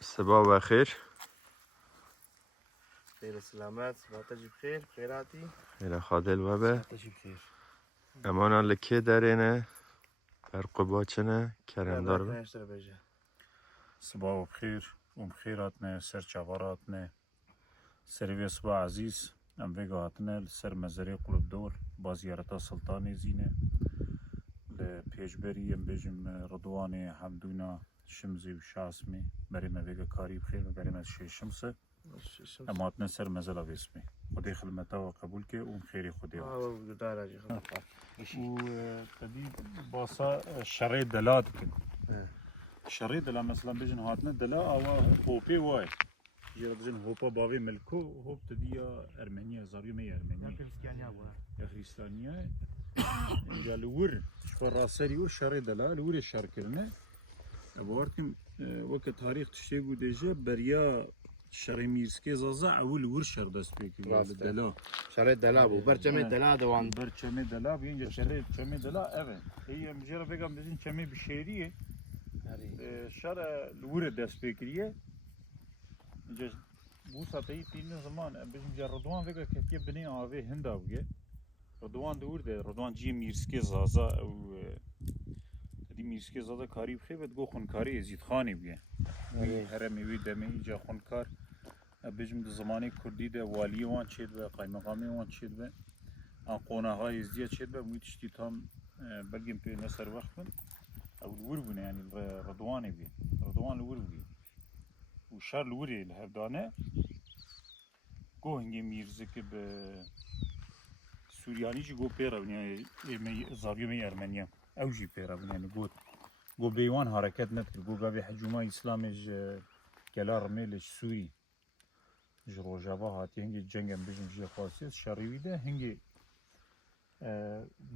صباح بخیر. خیر سلامت، صبحت بخیر، خیراتی. خیر خادل و به. صبحت بخیر. امانان لکی درینه. برقبا چنه کرندار به. صباح بخیر، خیراتنه، سر چواراتنه. سروی صبح عزیز، ام وگاتنه سر مزاری قلب دور، بازیارتا سلطانی زینه. لپیشبری ام بجم رضوانی حمدونا شمزی و شاسمی. بریم وگا کاری بخیر و بریم از شمسه. اماتنه سر مزلا بسمی. خدای خدمتا و قبول که اون خیری خدای. و قدی باسا شرای دلات کن. شرای دلا مثلا بجن هاتنه دلا آوا هوپی وای. جرا بجن هوپا باوی ملکو هوپ تدیا ارمنیا زاریومی ارمنیا. یا هریستانیا. اینجا لور شو راسری و شرای دلا لور شر کرنه. وارتیم وقت تاریخ تشتی بودیجه بریا شرای میرسکی زازا اول ور شر دست بکیه دلا. شرای دلا بو برچمی دلا دوان. برچمی دلا بینجا شرای چمی دلا اوه. ای مجرا بگم بزن چمی بشریه. شر لور دست بکیه. اینجا بو ساعتی تین زمان بزن جا رضوان بگه که بنی آوه هندا بگه. رضوان دور ده رضوان جی میرسکی زازا او دی میرسکی زازا کاری بخیر بد گو خونکاری ازید خانی بگه. هرمی وی دمی اینجا خونکار. بجم ده زمانی کردی ده والی وان چید و قایمقامی وان چید و قونه های ازدیاد چید و میتشتی تام بگیم پی نصر وقت بن او الور بونه یعنی رضوانی بی رضوان الور بی و شر الوری لهردانه گو هنگی میرزه که به سوریانی جی گو پیرا بنی زاریومی ارمنیا او جی پیرا بنی یعنی گو بیوان حرکت نکر گو گاوی حجومه اسلامی گلا رمیلش سوری جروجابا هاتی هنگی جنگم بجم جی خاصیت شریوی ده هنگی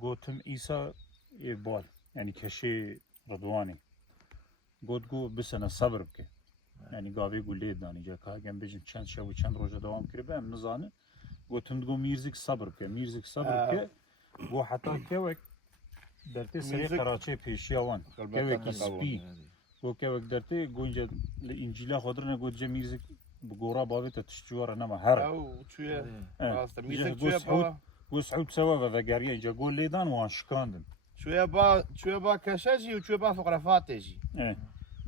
گوتم ایسا بال یعنی کشی رضوانی گو بسنه صبر بکه یعنی گاوی گلید دانی جا که هنگم بجم چند شب و چند روزه دوام کرده هم نزانه گوتم گو میرزیک صبر بکه گو حتی که وک درته سری قراچه پیشی آوان که وکی سپی گو که وک درته گو اینجا انجیلا خودرنه گو جا میرزیک بگورا باوی تا تشجواره نما هر او توی راست میزک توی گو سعود سوا و وگریه اینجا گو لیدان وان شکاندن توی با کشجی و توی با فقرافاتجی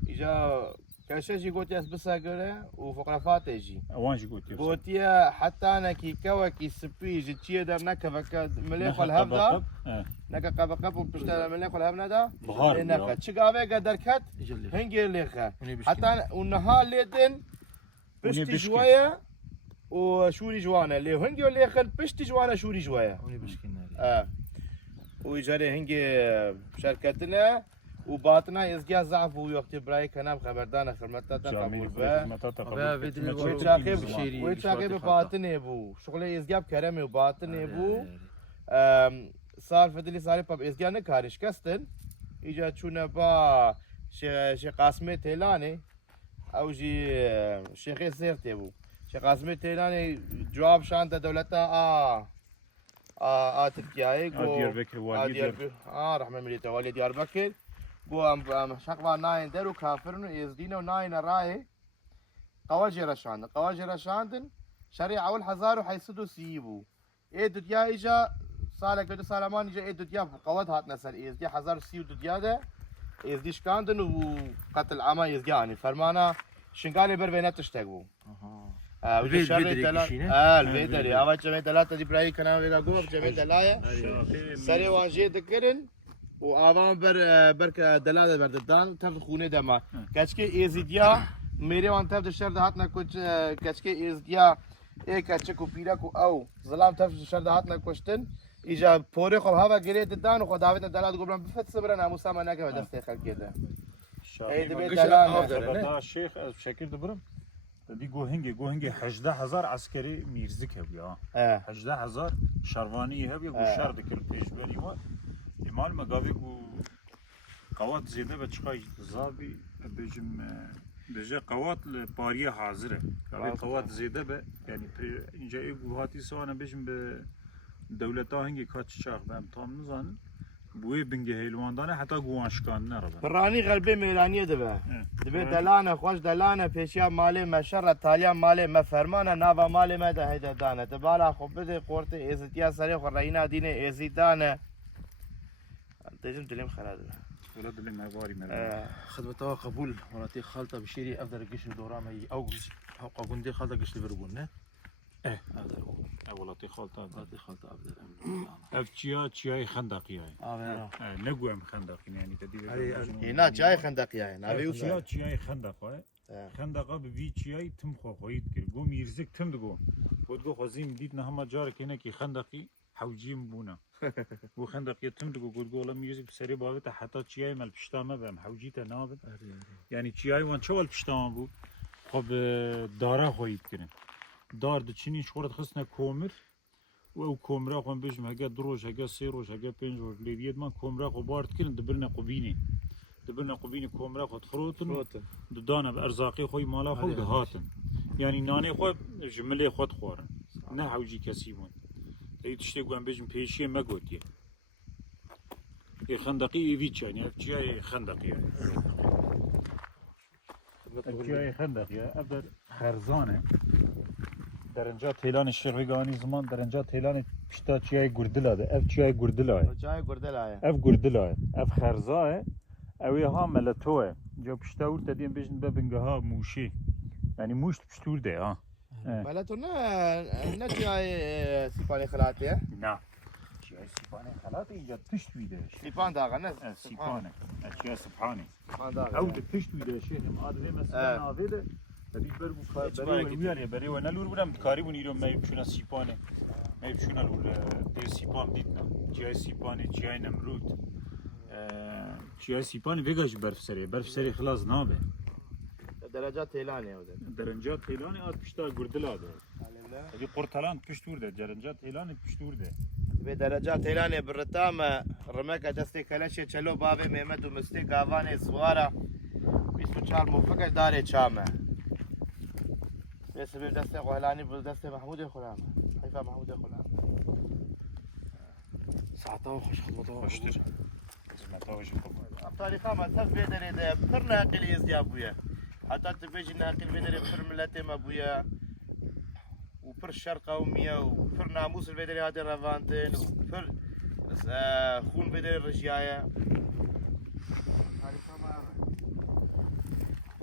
اینجا کشجی گوتی از بساگره و فقرافاتجی وانش گوتی حتی نکی کوکی سپی جتیه در نکوک ملیخ الهفدا نکا قبقب و پشتر ملیخ الهفنا دا نکا چگاوه قدر کت هنگی لیخه حتی اونها لیدن پشتی جوایا و شوری جوانا اللي هنجي واللي يخل پشتی جوانا شوری جوایا و اجاره هنگی شرکتنا و باطنا ازگاه ضعف و وقتی برای کنم خبردان خدمتا قبول به و چاقب باطنه بو شغل ازگاه کرمه و باطنه بو سال فدلی سال پب ازگاه نکارش کستن ایجا چونه با شیخ قاسم تهلانی او جی شیخ سیرتی بو شیخ قاسم تهلانی جواب شانت دولتا ترکیه گو دیاربکر والی رحمه ملیتا والی دیاربکر گو ام شقبا ناین درو کافرن ازدینو ناین رای قواجی رشاندن شريعة اول حزارو حيسدو سيبو ايه دوديا اجا سالك بدو سالمان اجا ايه دوديا قواد هات نسر ايه دوديا حزارو سيو دوديا ده ايه ديش كاندن وقتل عما يزجاني فرمانا شنقالي بربينا تشتغو البيدري اول جمعية دلاتة دي براي كنا ويلا قوة جمعية دلاية سري وانجي دكرن وآوان برك دلالة برددان تفت خونه دما كاشكي ازيديا मेरे वहाँ तब शर्द हाथ ना कुछ कच के इस दिया एक अच्छे को पीरा को आओ ज़लाम तब शर्द हाथ ना क्वेश्चन इजा पूरे को हवा गिरे देदान को दावत दलाल को बरम बफت صبر أنا مسامة أنا كم دست خل كده ايه ده دلال الشيخ بشكل دبرم دي جوهنجي 18000 عسكري ميرزك هبيا 18000 شرواني هبيا وشار ذكر بيجبري و إمال مقابل قوات زيادة بتشقي زابي بيجم بجا قوات البارية حاضرة قوات زيادة ب يعني إنجا إيجو هاتي سوانا بيجم بدولتها هنجي كاتش شاخ بام تام نزان بوی بنگه هیلواندانه حتی گوانشکان نربن برانی غلبه میلانیه دبه دبه دلانه خوش دلانه پیشیا مالی مشر تالیا مالی مفرمانه ناوا مالی مده هیده دانه تبالا خوب بده قورت ایزتیا سری خور راینا دینه ایزیدانه تجم دلیم خلاده ولا دلی مواری مرد خدمتها قبول ولاتي خالطه بشيري افضل قش دورام هي او قوندي خالطه قش برغون نه اه افضل اولاتی خالتا ولاتي خالطه افضل اف چیای خندقی های اه نگویم خندقی یعنی تدی هنا چای خندق یای ناوی وسو چیای خندق های خندقا به وی چیای تم خو خوید کرد گو میرزک تم دگو بود گو خوزیم دید نه همه جار که کی خندقی حوجیم بونا گو خندقی تم دگو گو گولا میرزک سری باوت حتی چیای مل پشتامه بهم حوجیت ناب یعنی چیای وان چول پشتام بود خب دارا خوید کردن دار دچینی شورت خسنا کومر و او کومره خو بجم هگه دروج هگه سی روز هگه پنج روز لیدید من کومره خو بارد کردن دبرنا قبینی کومره خو تخروتن ددانه به ارزاقی خوی مالا خو دهاتن یعنی نانه خو جمله خود خورن نه حوجی کسی بون تی تشتی گوام بجم پیشی مگوتیه خندقی ایویچ یعنی افچای خندقی افچای خندقی افدر خرزانه در اینجا تیلان شرویگانی زمان در اینجا تیلان پشتا چیای گردلاده اف چیای گردلاه چای گردلای اف گردلاه اف خرزاه اوی ها ملتوه جا پشتا ورد دیم بیشن ببینگه ها موشی یعنی موش پشتور ده ها مالتو نه چای سیپانی خلاطیه نه چیای سیپانه خلاطه اینجا پشت ویده سیپان داغه نه سیپانه چیای سبحانه سیپان داغه او ده پشت ویده شیخ هم آده مثلا ناویده دید برگو بری و نلور بودم کاری بون ایرو میبشونه سیپانه میبشونه لور ده سیپان دیدنا چیای سیپانه چیای نمرود چیای سیپانه ویگاش برف سری خلاص نابه درجات تیلانه او درنجات تیلانه آد پشتا گردلاده دی قرطلان پشتور ده درنجات تیلانه پشتور ده به درجات تیلانه برتام رمک دسته کلشه چلو بابه محمد و مستی گاوان سوارا 24 موفق داره چامه به سبب دسته قهلانی بود دسته محمود خرام حیفا محمود خرام ساعتها خوش خدمتها خوشتر زمتاوش ام تاریخا مذهب بدره ده پر ناقل ازدیا بویا حتی تبیج ناقل بدره پر ملت ما بویا و پر شرق قومیه و پر ناموس بدره هاده روانتن و پر خون بدره رجیایه تاریخا ما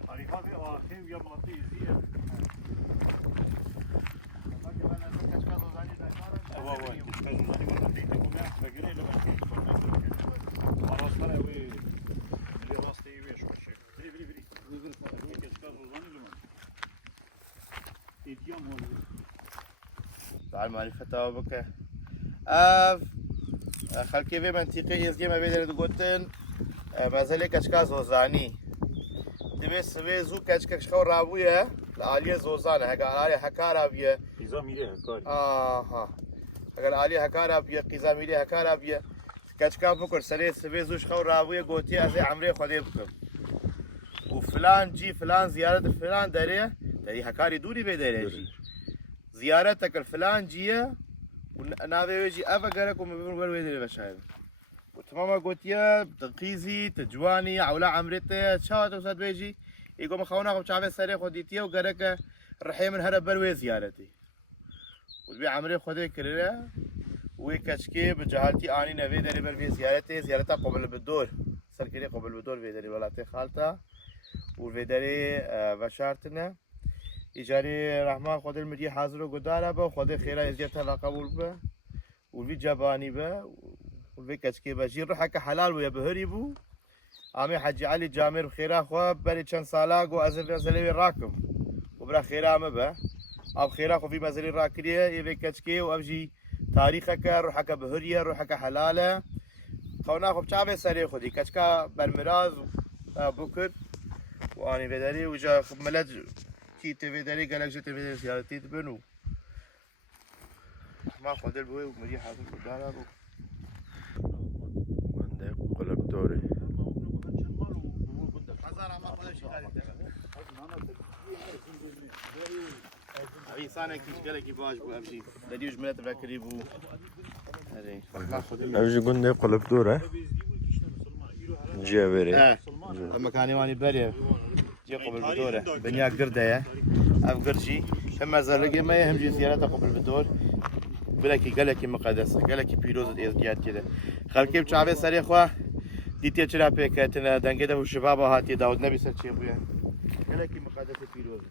تاریخا بی آخر یا ملاتی ازیه بعد معرفتها بك خلقي في منطقة إزدي ما بيدر تقولن مثلا كشكا زوزاني دبي سوي زو كشكا شخو رابوية العالية زوزانة هكا العالية حكارا بيه قیزا میره هکاری ها هكا العالية حكارا بيه قيزا ميلي حكارا بيه كشكا بكر سري سوي زو شخو رابوية قوتي أزي عمري خدي بكم وفلان جي فلان زيارة فلان داريه داري حكاري دوري بيدر جي زيارتك الفلان جيه وناوي يجي أفا قالك ومبين ويدري بشايب وتماما قلت يا تقيزي تجواني عولا عمرته شاوت وصاد بيجي يقوم خونا قم شعبي سري خديتيه وقالك رحي من هرب بروي زيارتي وتبي عمري خدي كريرة وكشكي بجهالتي اني نوي دري بروي زيارتي زيارتها قبل بالدور سركري قبل بالدور ويدري ولاتي خالته وفيدري بشارتنا إجاري رحمة خود المدي حاضر وقدارة با خود خيرا إزيتها لا قبول با والفي جباني با والفي كشكي با جير روحك حلال ويا بهري بو عمي حجي علي جامر بخيرا خو بري چند سالا قو أزل نزلي راكم وبرا خيرا مبا أب خيرا خو في مزلي راكريه يفي كشكي وأبجي تاريخك روحك بهرية روحك حلالة خونا خو بشعبي سري خودي كشكا بالمراز بكر واني بدري وجا ملج کی تیویداری گلکش تیویداری زیارتی تبنو ما خودل بوی و مری حاضر کرداره بو منده قلب دوره هزار ما خودش خالی انسان کیش گله کی باش بو امشي ددیوش ملت فکری بو اوجی گنده قلب دوره جیه بری اما كان يواني بري جي قبل بدوره بنيا قردة اف قرشي اما زرقي ما يهم جنسياته قبل بدور بلكي قالكي مقدسه قالكي بيروز ازدياد كده خلكي بشعبي سري اخوا ديتي چرا بكتنا دنگده و شباب هاتي داود نبي سر چي بو قالكي مقدسه بيروز